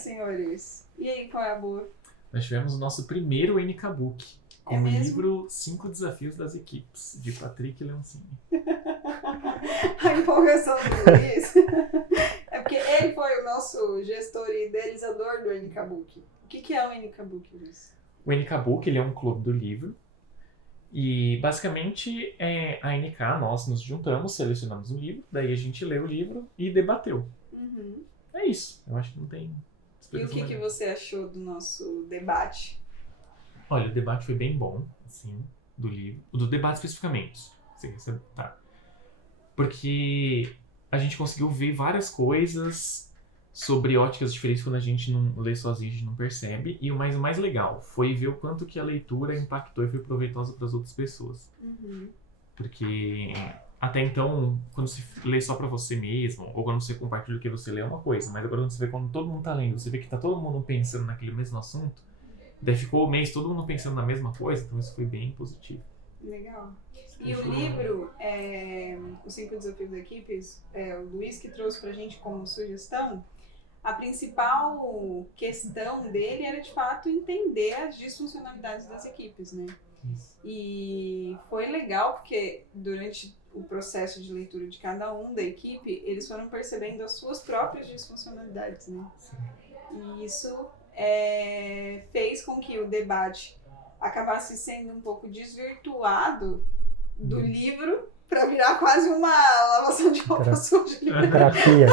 tarde, senhores. E aí, qual é a boa? Nós tivemos o nosso primeiro NK-Book, com o livro 5 Desafios das Equipes, de Patrick Leoncini. A empolgação do Luiz é porque ele foi o nosso gestor e idealizador do NK-Book. O que é o NK-Book, Luiz? O NK-Book, ele é um clube do livro. E, basicamente, a NK, nós nos juntamos, selecionamos um livro, daí a gente lê o livro e debateu. Uhum. É isso. Eu acho que não tem E o que você achou do nosso debate? Olha, o debate foi bem bom, assim, do livro. O do debate especificamente. Tá. Porque a gente conseguiu ver várias coisas sobre óticas diferentes quando a gente não lê sozinho, a gente não percebe. E o mais legal foi ver o quanto que a leitura impactou e foi proveitosa para as outras pessoas. Uhum. Porque até então, quando você lê só pra você mesmo, ou quando você compartilha o que você lê é uma coisa, mas agora quando você vê quando todo mundo tá lendo, você vê que tá todo mundo pensando naquele mesmo assunto, daí ficou o mês todo mundo pensando na mesma coisa, então isso foi bem positivo. Legal. E o livro, Os 5 Desafios da Equipes, o Luiz que trouxe pra gente como sugestão, a principal questão dele era de fato entender as disfuncionalidades das equipes, né? Isso. E foi legal porque durante o processo de leitura de cada um da equipe, eles foram percebendo as suas próprias disfuncionalidades, né? Sim. E isso fez com que o debate acabasse sendo um pouco desvirtuado do livro para virar quase uma lavação de roupa suja. Terapia.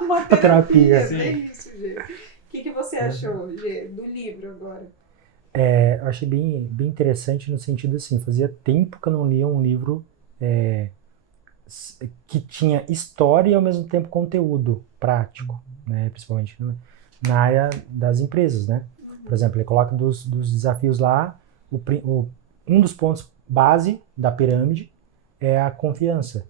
Uma terapia. É Sim. isso, Gê. O que você achou, Gê, do livro agora? Eu achei bem interessante no sentido assim, fazia tempo que eu não lia um livro que tinha história e ao mesmo tempo conteúdo prático, né? Principalmente na área das empresas, né? Por exemplo, ele coloca dos desafios lá, um dos pontos base da pirâmide é a confiança.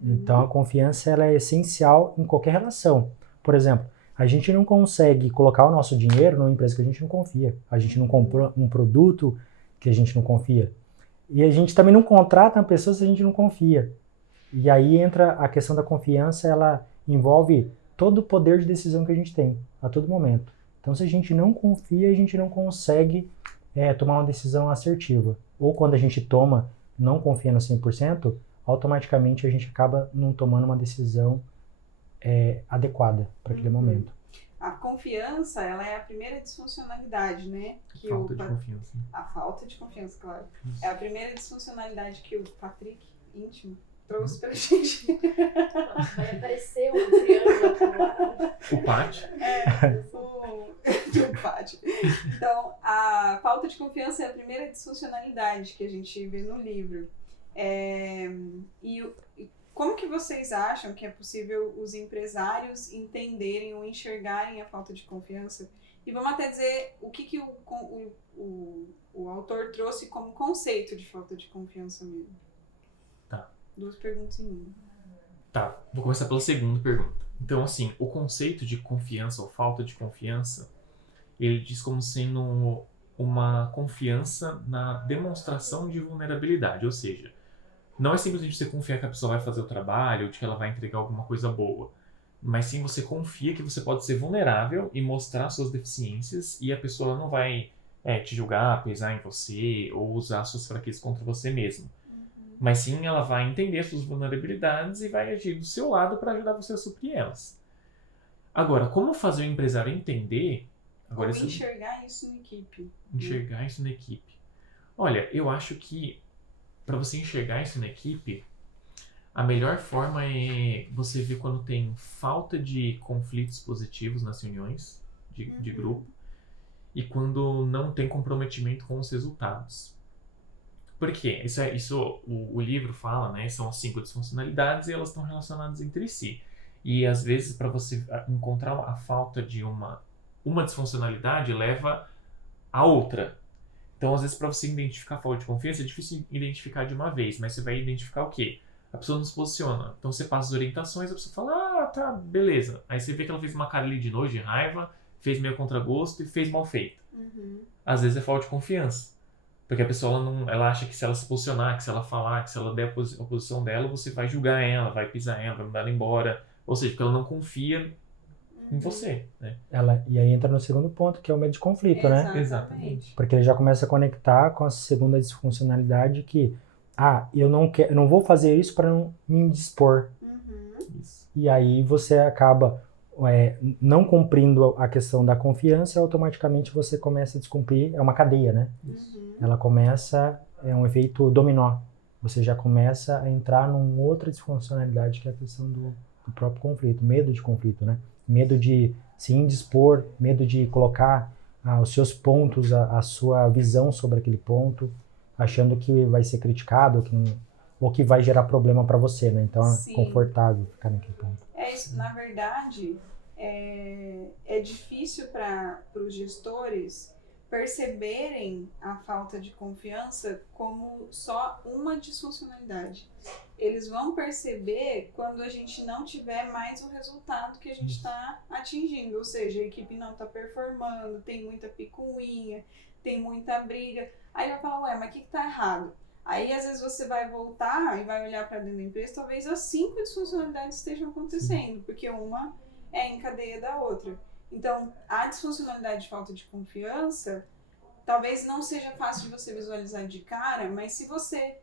Então a confiança ela é essencial em qualquer relação. Por exemplo, a gente não consegue colocar o nosso dinheiro numa empresa que a gente não confia. A gente não compra um produto que a gente não confia. E a gente também não contrata uma pessoa se a gente não confia. E aí entra a questão da confiança, ela envolve todo o poder de decisão que a gente tem, a todo momento. Então se a gente não confia, a gente não consegue tomar uma decisão assertiva. Ou quando a gente toma, não confia no 100%, automaticamente a gente acaba não tomando uma decisão adequada para aquele momento. A confiança, ela é a primeira disfuncionalidade, né? Que Falta de confiança. A falta de confiança, claro. Isso. É a primeira disfuncionalidade que o Patrick, íntimo, trouxe pra gente. Vai aparecer um triângulo lá. O Pat. O Pat. Então, a falta de confiança é a primeira disfuncionalidade que a gente vê no livro. Como que vocês acham que é possível os empresários entenderem ou enxergarem a falta de confiança? E vamos até dizer o que o autor trouxe como conceito de falta de confiança mesmo. Tá. 2 perguntas em 1. Tá, vou começar pela segunda pergunta. Então, assim, o conceito de confiança ou falta de confiança, ele diz como sendo uma confiança na demonstração de vulnerabilidade, ou seja, não é simplesmente você confiar que a pessoa vai fazer o trabalho ou de que ela vai entregar alguma coisa boa, mas sim você confia que você pode ser vulnerável e mostrar suas deficiências e a pessoa não vai te julgar, pesar em você ou usar suas fraquezas contra você mesmo. Mas sim ela vai entender suas vulnerabilidades e vai agir do seu lado para ajudar você a suprir elas. Agora, como fazer o empresário entender... Agora, Ou enxergar isso na equipe. Enxergar isso na equipe. Olha, eu acho que para você enxergar isso na equipe, a melhor forma é você ver quando tem falta de conflitos positivos nas reuniões de grupo e quando não tem comprometimento com os resultados. Por quê? O livro fala, né? São as 5 disfuncionalidades e elas estão relacionadas entre si. E às vezes para você encontrar a falta de uma disfuncionalidade leva a outra. Então, às vezes, para você identificar a falta de confiança, é difícil identificar de uma vez, mas você vai identificar o quê? A pessoa não se posiciona. Então, você passa as orientações, a pessoa fala, tá, beleza. Aí você vê que ela fez uma cara ali de nojo, de raiva, fez meio contragosto e fez mal feito. Às vezes é falta de confiança. Porque a pessoa ela acha que se ela se posicionar, que se ela falar, que se ela der a posição dela, você vai julgar ela, vai pisar ela, vai mandar ela embora. Ou seja, porque ela não confia em você, né? E aí entra no segundo ponto, que é o medo de conflito, né? Exatamente. Porque ele já começa a conectar com a segunda disfuncionalidade que, eu não vou fazer isso para não me indispor. Isso. E aí você acaba não cumprindo a questão da confiança, automaticamente você começa a descumprir, é uma cadeia, né? Ela começa, é um efeito dominó. Você já começa a entrar numa outra disfuncionalidade, que é a questão do próprio conflito, medo de conflito, né? Medo de se indispor, medo de colocar os seus pontos, a sua visão sobre aquele ponto, achando que vai ser criticado, ou que vai gerar problema para você, né? Então Sim. é confortável ficar naquele ponto. É isso, na verdade, é difícil para os gestores perceberem a falta de confiança como só uma disfuncionalidade. Eles vão perceber quando a gente não tiver mais o resultado que a gente está atingindo, ou seja, a equipe não está performando, tem muita picuinha, tem muita briga. Aí vai falar, mas o que está errado? Aí, às vezes, você vai voltar e vai olhar para dentro da empresa, talvez as 5 disfuncionalidades estejam acontecendo, porque uma é em cadeia da outra. Então, a disfuncionalidade de falta de confiança, talvez não seja fácil de você visualizar de cara, mas se você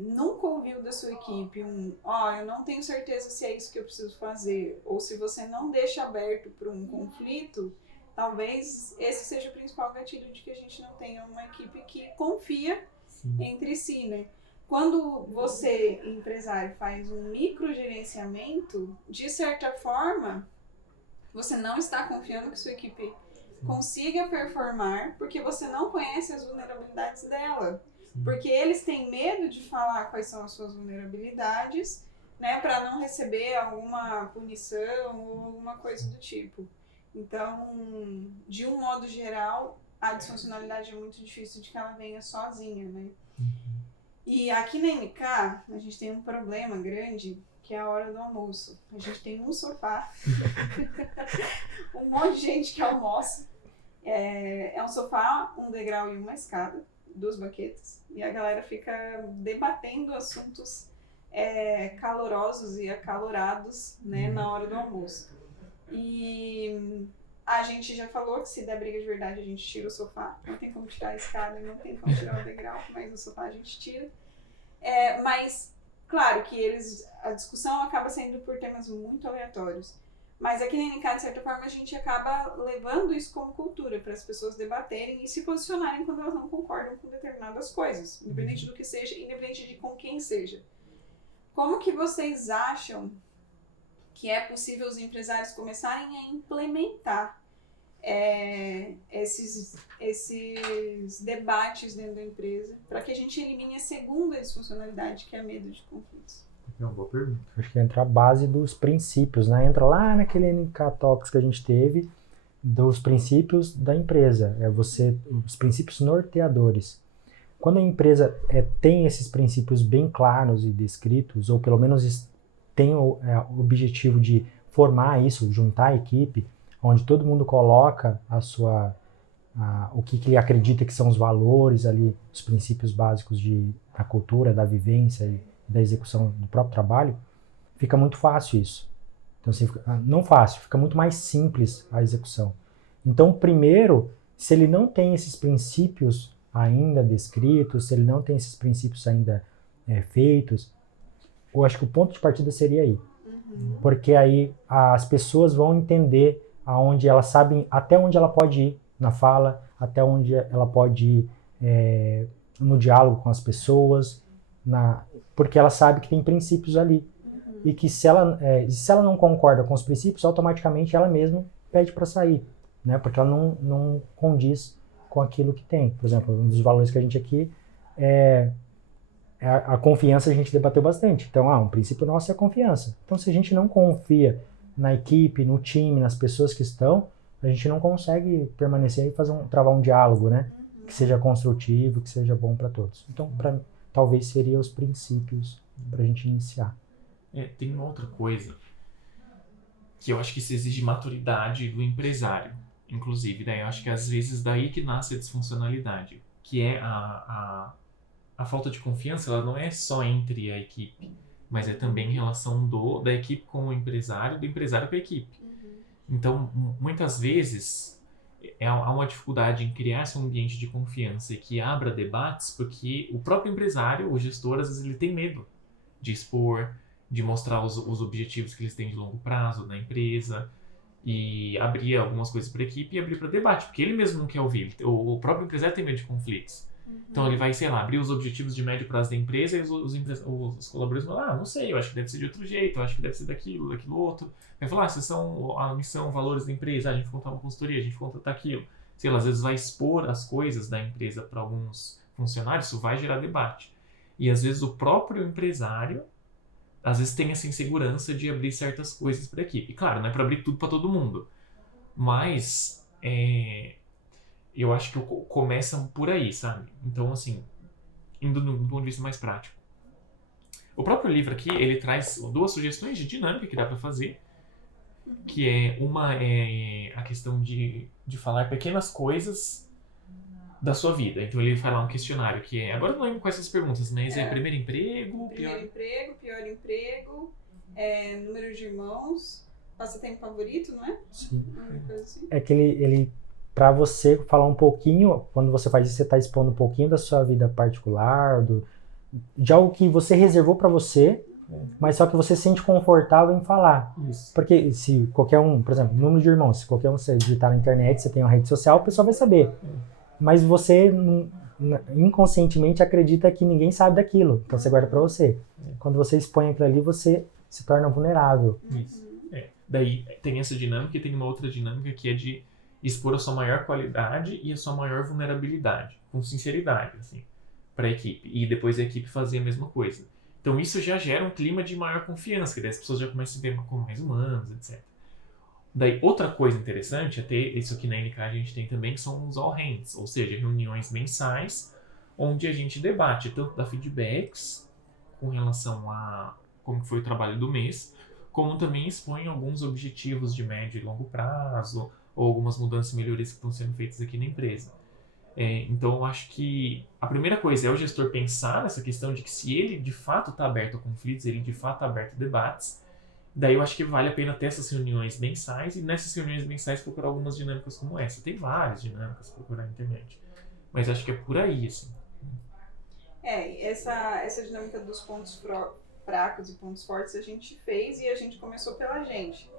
nunca ouviu da sua equipe eu não tenho certeza se é isso que eu preciso fazer, ou se você não deixa aberto para um conflito, talvez esse seja o principal gatilho de que a gente não tenha uma equipe que confia entre si, né? Quando você, empresário, faz um microgerenciamento, de certa forma, você não está confiando que sua equipe consiga performar, porque você não conhece as vulnerabilidades dela. Porque eles têm medo de falar quais são as suas vulnerabilidades, né, para não receber alguma punição ou alguma coisa do tipo. Então, de um modo geral, a disfuncionalidade é muito difícil de que ela venha sozinha, né? E aqui na MK, a gente tem um problema grande, que é a hora do almoço. A gente tem um sofá, um monte de gente que almoça. É um sofá, um degrau e uma escada, 2 banquetas. E a galera fica debatendo assuntos calorosos e acalorados, né, na hora do almoço. E a gente já falou que se der briga de verdade a gente tira o sofá. Não tem como tirar a escada, não tem como tirar o degrau, mas o sofá a gente tira. Mas, claro que a discussão acaba sendo por temas muito aleatórios. Mas aqui na NK, de certa forma, a gente acaba levando isso como cultura para as pessoas debaterem e se posicionarem quando elas não concordam com determinadas coisas, independente do que seja, independente de com quem seja. Como que vocês acham que é possível os empresários começarem a implementar esses debates dentro da empresa para que a gente elimine a segunda disfuncionalidade, que é medo de conflitos? É uma boa pergunta. Acho que entra a base dos princípios, né? Entra lá naquele NK Talks que a gente teve, dos princípios da empresa. Os princípios norteadores. Quando a empresa tem esses princípios bem claros e descritos, ou pelo menos tem o objetivo de formar isso, juntar a equipe, onde todo mundo coloca o que ele acredita que são os valores ali, os princípios básicos da cultura, da vivência e da execução do próprio trabalho, fica muito fácil isso. Então, assim, não fácil, fica muito mais simples a execução. Então, primeiro, se ele não tem esses princípios ainda descritos, se ele não tem esses princípios ainda feitos, eu acho que o ponto de partida seria aí. Porque aí as pessoas vão entender aonde elas sabem, até onde ela pode ir na fala, até onde ela pode ir no diálogo com as pessoas, porque ela sabe que tem princípios ali. E que se ela não concorda com os princípios, automaticamente ela mesma pede para sair, né? Porque ela não condiz com aquilo que tem. Por exemplo, um dos valores que a gente aqui a confiança, a gente debateu bastante. Então, um princípio nosso é a confiança. Então, se a gente não confia na equipe, no time, nas pessoas que estão, a gente não consegue permanecer e travar um diálogo, né? Que seja construtivo, que seja bom para todos. Então, talvez seriam os princípios para a gente iniciar. Tem uma outra coisa que eu acho que isso exige maturidade do empresário, inclusive, né? Eu acho que às vezes daí que nasce a disfuncionalidade, que é a falta de confiança. Ela não é só entre a equipe, mas é também em relação da equipe com o empresário, do empresário com a equipe. Então, muitas vezes, há uma dificuldade em criar esse ambiente de confiança e que abra debates, porque o próprio empresário, o gestor, às vezes ele tem medo de expor, de mostrar os objetivos que eles têm de longo prazo na empresa e abrir algumas coisas para a equipe e abrir para debate, porque ele mesmo não quer ouvir. O próprio empresário tem medo de conflitos. Então ele vai, sei lá, abrir os objetivos de médio prazo da empresa e os colaboradores vão falar, não sei, eu acho que deve ser de outro jeito, eu acho que deve ser daquilo outro. Vai falar, esses são a missão, valores da empresa, a gente vai contratar uma consultoria, a gente vai contratar aquilo. Sei lá, às vezes vai expor as coisas da empresa para alguns funcionários, isso vai gerar debate. E às vezes o próprio empresário, às vezes tem essa insegurança de abrir certas coisas para a equipe. E claro, não é para abrir tudo para todo mundo, mas eu acho que começa por aí, sabe? Então, assim, indo do ponto de vista mais prático. O próprio livro aqui, ele traz 2 sugestões de dinâmica que dá para fazer, que uma é a questão de falar pequenas coisas da sua vida. Então ele faz lá um questionário que é, agora eu não lembro quais são as perguntas, mas primeiro emprego, pior emprego, número de irmãos, passatempo favorito, não é? Sim. Uma coisa assim. É que ele para você falar um pouquinho, quando você faz isso, você está expondo um pouquinho da sua vida particular, de algo que você reservou para você, mas só que você se sente confortável em falar. Isso. Porque se qualquer um, por exemplo, número de irmãos, se qualquer um você digitar na internet, você tem uma rede social, o pessoal vai saber. Mas você inconscientemente acredita que ninguém sabe daquilo, então você guarda para você. Quando você expõe aquilo ali, você se torna vulnerável. Isso. Daí tem essa dinâmica e tem uma outra dinâmica que é de expor a sua maior qualidade e a sua maior vulnerabilidade, com sinceridade, assim, para a equipe. E depois a equipe fazer a mesma coisa. Então isso já gera um clima de maior confiança, que daí as pessoas já começam a se ver como mais humanos, etc. Daí outra coisa interessante, até isso aqui na NK a gente tem também, que são os all hands, ou seja, reuniões mensais, onde a gente debate tanto dá feedbacks com relação a como foi o trabalho do mês, como também expõe alguns objetivos de médio e longo prazo, ou algumas mudanças e melhorias que estão sendo feitas aqui na empresa. Então eu acho que a primeira coisa é o gestor pensar nessa questão de que se ele de fato está aberto a conflitos, ele de fato está aberto a debates, daí eu acho que vale a pena ter essas reuniões mensais e nessas reuniões mensais procurar algumas dinâmicas como essa. Tem várias dinâmicas para procurar na internet, mas acho que é por aí, assim. Essa dinâmica dos pontos fracos e pontos fortes a gente fez e a gente começou pela gente.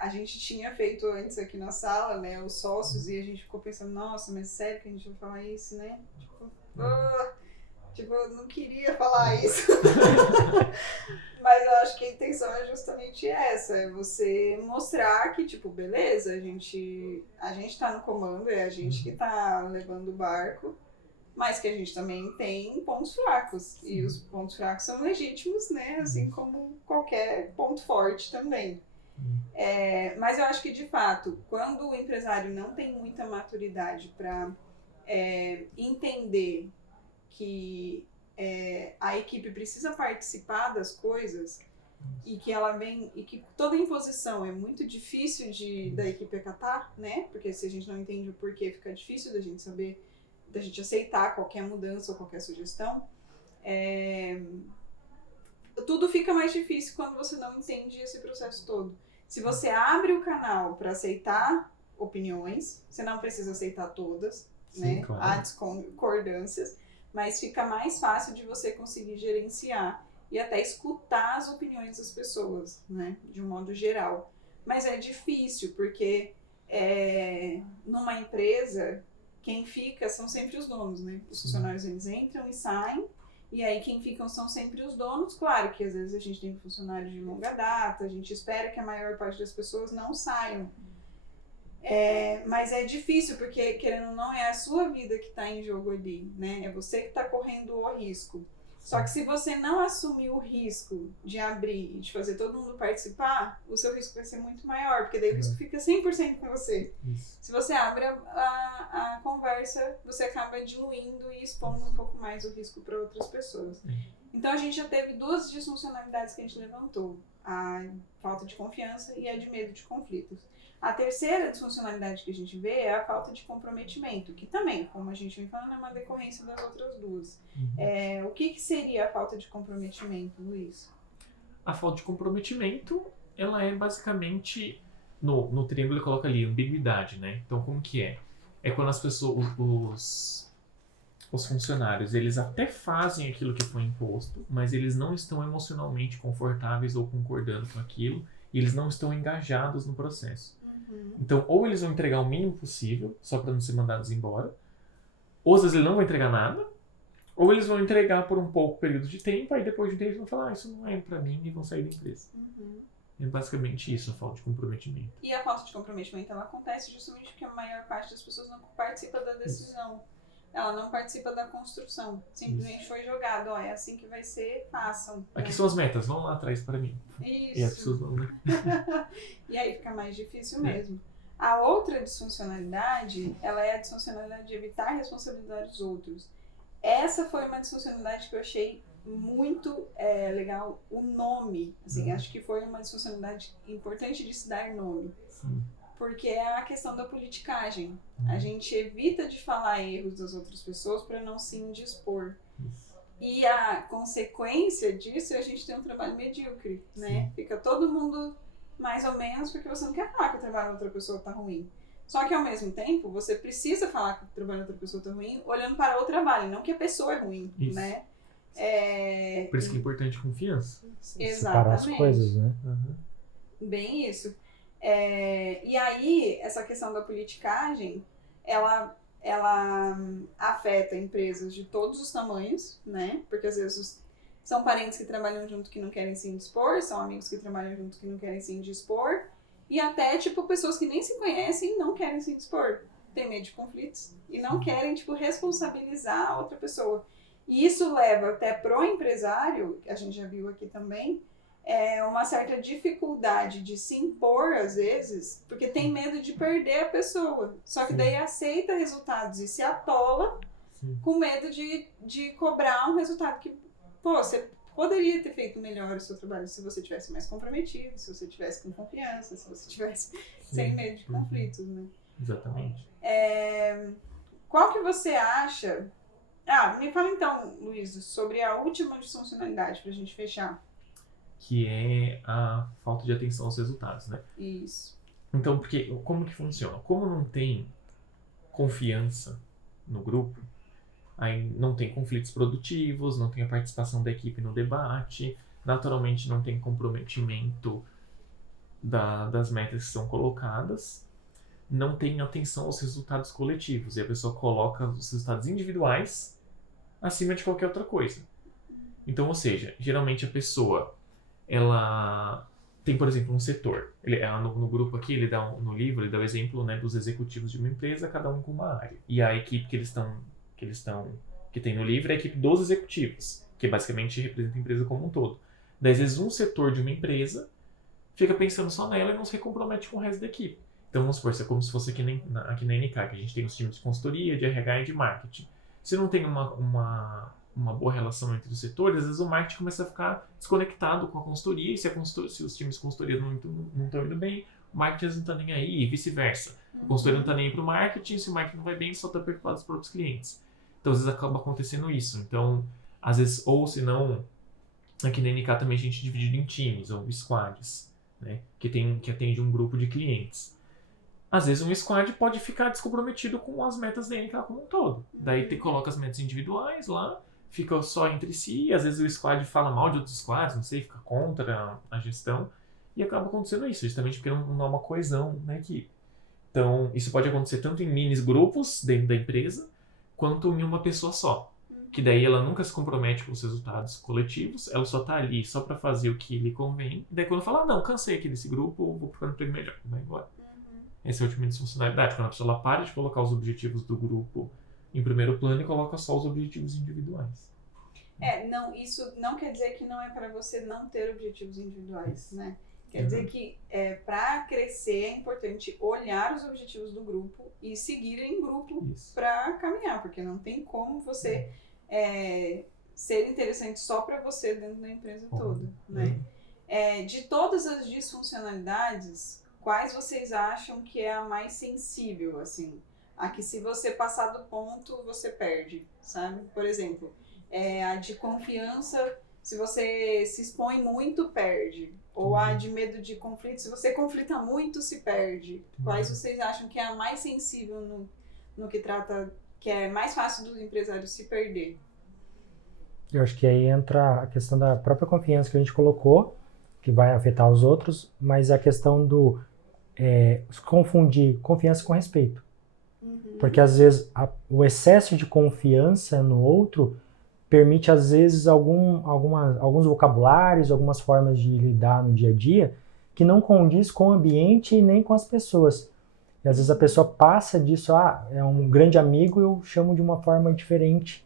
A gente tinha feito antes aqui na sala, né, os sócios, e a gente ficou pensando, nossa, mas sério que a gente vai falar isso, né? Eu não queria falar isso. Mas eu acho que a intenção é justamente essa, é você mostrar que, tipo, beleza, a gente tá no comando, é a gente que tá levando o barco, mas que a gente também tem pontos fracos, e os pontos fracos são legítimos, né, assim como qualquer ponto forte também. Mas eu acho que, de fato, quando o empresário não tem muita maturidade para entender que a equipe precisa participar das coisas e que ela vem e que toda imposição é muito difícil da equipe acatar, né? Porque se a gente não entende o porquê, fica difícil da gente saber, da gente aceitar qualquer mudança ou qualquer sugestão. Tudo fica mais difícil quando você não entende esse processo todo. Se você abre o canal para aceitar opiniões, você não precisa aceitar todas, né? Claro. Há discordâncias, mas fica mais fácil de você conseguir gerenciar e até escutar as opiniões das pessoas, né? De um modo geral. Mas é difícil, porque numa empresa, quem fica são sempre os donos, né? Os funcionários, eles entram e saem, e aí quem ficam são sempre os donos. Claro que às vezes a gente tem funcionários de longa data, a gente espera que a maior parte das pessoas não saiam. Mas é difícil, porque querendo ou não, é a sua vida que está em jogo ali, né? É você que está correndo o risco. Só que se você não assumir o risco de abrir e de fazer todo mundo participar, o seu risco vai ser muito maior, porque daí o risco fica 100% com você. Isso. Se você abre a conversa, você acaba diluindo e expondo um pouco mais o risco para outras pessoas. Então a gente já teve 2 disfuncionalidades que a gente levantou: a falta de confiança e a de medo de conflitos. A terceira disfuncionalidade que a gente vê é a falta de comprometimento, que também, como a gente vem falando, é uma decorrência das outras 2. O que seria a falta de comprometimento, Luiz? A falta de comprometimento, ela é basicamente no triângulo ele coloca ali ambiguidade, né? Então como que é? É quando as pessoas, os funcionários, eles até fazem aquilo que foi imposto, mas eles não estão emocionalmente confortáveis ou concordando com aquilo, e eles não estão engajados no processo. Então, ou eles vão entregar o mínimo possível, só para não ser mandados embora, ou às vezes eles não vão entregar nada, ou eles vão entregar por um pouco período de tempo, aí depois de um tempo eles vão falar, isso não é para mim, e vão sair da empresa. É basicamente isso, a falta de comprometimento. E a falta de comprometimento, ela acontece justamente porque a maior parte das pessoas não participa da decisão. Ela não participa da construção. Simplesmente foi jogado, ó, é assim que vai ser, façam. Aqui são as metas, vão lá atrás para mim. Isso. E as pessoas vão, né? E aí fica mais difícil mesmo. A outra disfuncionalidade, ela é a disfuncionalidade de evitar a responsabilidade dos outros. Essa foi uma disfuncionalidade que eu achei muito legal, o nome. Assim, acho que foi uma disfuncionalidade importante de se dar nome. Sim. Porque é a questão da politicagem. A gente evita de falar erros das outras pessoas para não se indispor. E a consequência disso é a gente ter um trabalho medíocre, né? Fica todo mundo mais ou menos porque você não quer falar que o trabalho da outra pessoa tá ruim. Só que ao mesmo tempo, você precisa falar que o trabalho da outra pessoa tá ruim olhando para o trabalho, não que a pessoa é ruim, né? Por isso que é importante confiança. Separar as coisas, né? Bem isso. E aí, essa questão da politicagem, ela afeta empresas de todos os tamanhos, né? Porque às vezes são parentes que trabalham junto que não querem se indispor, são amigos que trabalham junto que não querem se indispor, e até, tipo, pessoas que nem se conhecem e não querem se indispor. Tem medo de conflitos e não querem, tipo, responsabilizar a outra pessoa. E isso leva até pro empresário, que a gente já viu aqui também, uma certa dificuldade de se impor, às vezes, porque tem medo de perder a pessoa. Só que daí aceita resultados e se atola com medo de cobrar um resultado que, pô, você poderia ter feito melhor o seu trabalho se você tivesse mais comprometido, se você tivesse com confiança, se você tivesse sem medo de conflitos, né? Exatamente. Qual que você acha... me fala então, Luiz, sobre a última disfuncionalidade pra gente fechar. Que é a falta de atenção aos resultados, né? Isso. Então, como que funciona? Como não tem confiança no grupo, aí não tem conflitos produtivos, não tem a participação da equipe no debate, naturalmente não tem comprometimento das metas que são colocadas, não tem atenção aos resultados coletivos, e a pessoa coloca os resultados individuais acima de qualquer outra coisa. Então, ou seja, geralmente a pessoa ela tem, por exemplo, um setor. No grupo aqui, no livro, ele dá o exemplo, né, dos executivos de uma empresa, cada um com uma área. E a equipe que tem no livro é a equipe dos executivos, que basicamente representa a empresa como um todo. Daí, às vezes, um setor de uma empresa fica pensando só nela e não se compromete com o resto da equipe. Então, vamos supor, é como se fosse aqui na NK, que a gente tem os times de consultoria, de RH e de marketing. Se não tem uma boa relação entre os setores, às vezes o marketing começa a ficar desconectado com a consultoria, e se os times de consultoria não estão indo bem, o marketing não está nem aí, e vice-versa. A consultoria não está nem aí para o marketing, se o marketing não vai bem, só está preocupado com os próprios clientes. Então, às vezes acaba acontecendo isso. Então, às vezes, ou se não, aqui na NK também a gente é dividido em times, ou squads, né, que atende um grupo de clientes. Às vezes um squad pode ficar descomprometido com as metas da NK como um todo. Daí coloca as metas individuais lá, fica só entre si, às vezes o squad fala mal de outros squads, não sei, fica contra a gestão, e acaba acontecendo isso, justamente porque não há uma coesão na equipe. Então, isso pode acontecer tanto em mini grupos dentro da empresa, quanto em uma pessoa só. Que daí ela nunca se compromete com os resultados coletivos, ela só tá ali só para fazer o que lhe convém, e daí quando fala, não, cansei aqui desse grupo, vou procurar um emprego melhor, vai embora. Essa é a última disfuncionalidade, quando a pessoa para de colocar os objetivos do grupo em primeiro plano e coloca só os objetivos individuais. Não, isso não quer dizer que não é para você não ter objetivos individuais, né? Quer dizer que para crescer é importante olhar os objetivos do grupo e seguir em grupo para caminhar, porque não tem como você ser interessante só para você dentro da empresa toda, né? De todas as disfuncionalidades, quais vocês acham que é a mais sensível, assim? A que se você passar do ponto, você perde, sabe? Por exemplo, a de confiança, se você se expõe muito, perde. Ou a de medo de conflito. Se você conflita muito, se perde. Quais vocês acham que é a mais sensível no que trata, que é mais fácil do empresário se perder? Eu acho que aí entra a questão da própria confiança que a gente colocou, que vai afetar os outros, mas a questão do confundir confiança com respeito. Porque às vezes o excesso de confiança no outro permite às vezes alguns vocabulários, algumas formas de lidar no dia a dia que não condiz com o ambiente e nem com as pessoas. E às vezes a pessoa passa disso, é um grande amigo, eu chamo de uma forma diferente.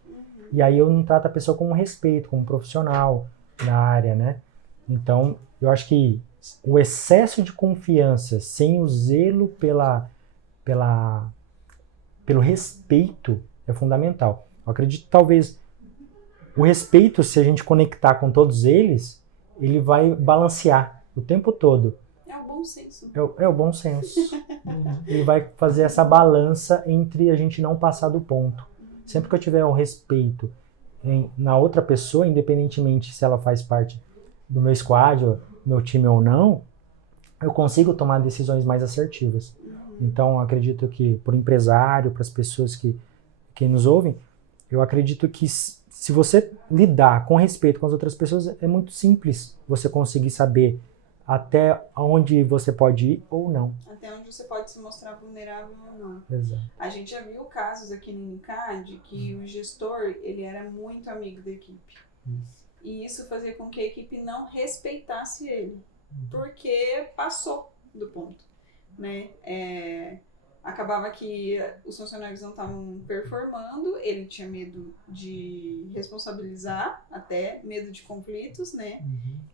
E aí eu não trato a pessoa com respeito, como profissional na área, né? Então, eu acho que o excesso de confiança sem o zelo pelo respeito é fundamental. Eu acredito que talvez o respeito, se a gente conectar com todos eles, ele vai balancear o tempo todo. É o bom senso. É o bom senso. Ele vai fazer essa balança entre a gente não passar do ponto. Sempre que eu tiver um respeito na outra pessoa, independentemente se ela faz parte do meu squad, do meu time ou não, eu consigo tomar decisões mais assertivas. Então, acredito que, por empresário, para as pessoas que nos ouvem, eu acredito que se você lidar com respeito com as outras pessoas, é muito simples você conseguir saber até onde você pode ir ou não. Até onde você pode se mostrar vulnerável ou não. Exato. A gente já viu casos aqui no Unicad que o gestor, ele era muito amigo da equipe. E isso fazia com que a equipe não respeitasse ele, porque passou do ponto, né? Acabava que os funcionários não estavam performando, ele tinha medo de responsabilizar, até medo de conflitos, né?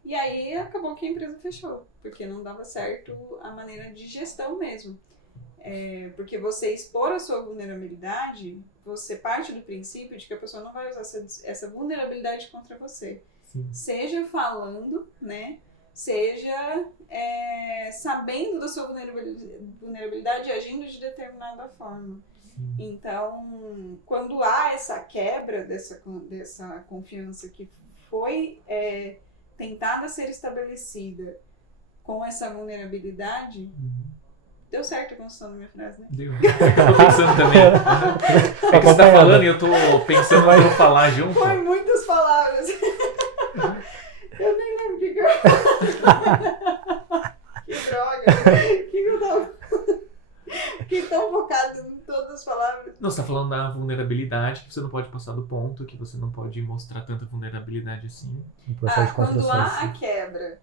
E aí acabou que a empresa fechou, porque não dava certo a maneira de gestão mesmo. Porque você expor a sua vulnerabilidade, você parte do princípio de que a pessoa não vai usar essa vulnerabilidade contra você. Sim. Seja falando, né? Seja sabendo da sua vulnerabilidade e agindo de determinada forma. Sim. Então, quando há essa quebra dessa confiança que foi tentada ser estabelecida com essa vulnerabilidade, deu certo a construção da minha frase, né? Deu. Eu tô pensando também. É que você tá falando e eu tô pensando no que eu vou falar junto. Foi muitas palavras. Eu nem lembro o que eu... Que droga. Que eu tava... Fiquei tão focado em todas as palavras. Não, você tá falando da vulnerabilidade, que você não pode passar do ponto, que você não pode mostrar tanta vulnerabilidade assim. Quando há a quebra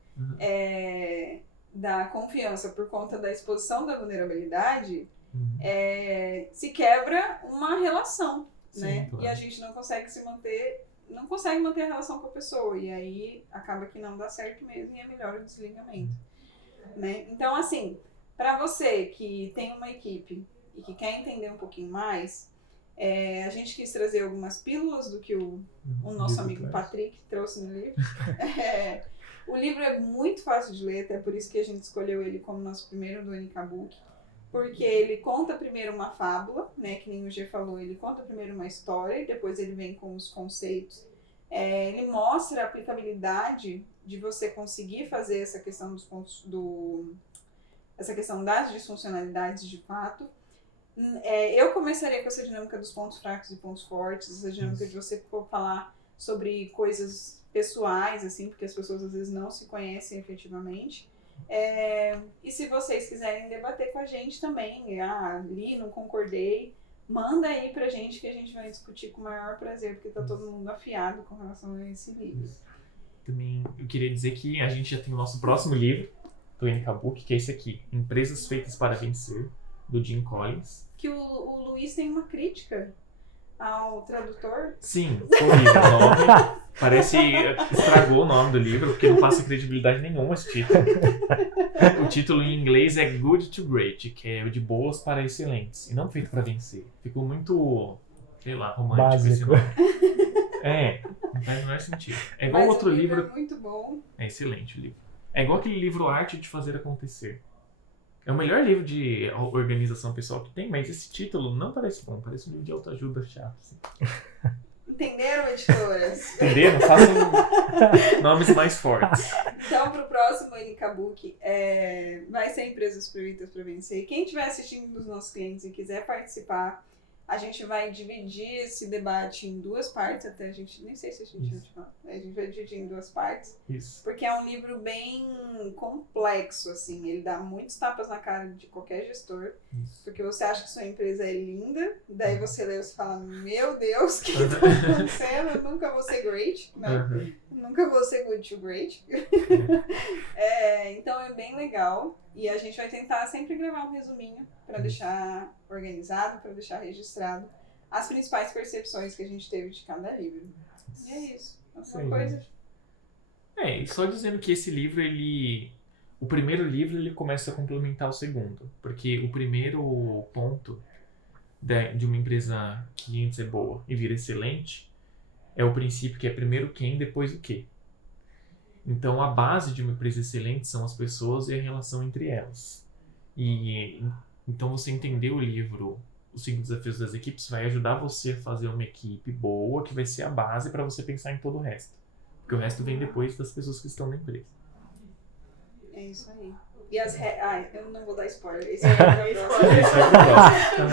da confiança por conta da exposição da vulnerabilidade, se quebra uma relação, né? Claro. E a gente não consegue manter a relação com a pessoa, e aí acaba que não dá certo mesmo e é melhor o desligamento, né? Então, assim, para você que tem uma equipe e que quer entender um pouquinho mais, a gente quis trazer algumas pílulas do que o nosso amigo Patrick trouxe no livro. O livro é muito fácil de ler, até por isso que a gente escolheu ele como nosso primeiro do Unicabook, porque ele conta primeiro uma fábula, né, que nem o G falou, ele conta primeiro uma história e depois ele vem com os conceitos. Ele mostra a aplicabilidade de você conseguir fazer essa questão dos pontos essa questão das disfuncionalidades de fato. Eu começaria com essa dinâmica dos pontos fracos e pontos fortes, essa dinâmica de você falar sobre coisas pessoais, assim, porque as pessoas às vezes não se conhecem efetivamente. E se vocês quiserem debater com a gente também, li, não concordei, manda aí pra gente que a gente vai discutir com o maior prazer, porque tá todo mundo afiado com relação a esse livro. Também eu queria dizer que a gente já tem o nosso próximo livro do Unicabook, que é esse aqui, Empresas Feitas para Vencer, do Jim Collins. Que o Luiz tem uma crítica ao tradutor. Sim, horrível o nome. Parece estragou o nome do livro, porque não passa credibilidade nenhuma esse título. O título em inglês é Good to Great, que é o de boas para excelentes, e não feito para vencer. Ficou muito, sei lá, romântico básico. esse nome. Não faz o menor sentido. É igual outro livro. É muito bom. É excelente o livro. É igual aquele livro Arte de Fazer Acontecer. É o melhor livro de organização pessoal que tem, mas esse título não parece bom, parece um livro de autoajuda chato. Assim. Entenderam, editoras? Entenderam? Façam nomes mais fortes. Então, pro próximo NCABUC, vai ser Empresas Proibidas para Vencer. Quem estiver assistindo dos nossos clientes e quiser participar, a gente vai dividir esse debate em 2 partes, até a gente, nem sei se a gente a gente vai dividir em 2 partes, Isso. porque é um livro bem complexo, assim, ele dá muitos tapas na cara de qualquer gestor, Isso. porque você acha que sua empresa é linda, daí você lê e você fala, meu Deus, o que tá acontecendo? Eu nunca vou ser great, né? Uhum. Nunca vou ser good to great. Então é bem legal. E a gente vai tentar sempre gravar um resuminho para deixar organizado, para deixar registrado as principais percepções que a gente teve de cada livro. E é isso. Alguma Sim. coisa? E só dizendo que esse livro, o primeiro livro, ele começa a complementar o segundo. Porque o primeiro ponto de uma empresa que antes é boa e vira excelente é o princípio que é primeiro quem, depois o quê. Então, a base de uma empresa excelente são as pessoas e a relação entre elas. E então, você entender o livro, Os 5 Desafios das Equipes, vai ajudar você a fazer uma equipe boa, que vai ser a base para você pensar em todo o resto. Porque o resto vem depois das pessoas que estão na empresa. É isso aí. E as eu não vou dar spoiler. Esse é o Isso é o próximo.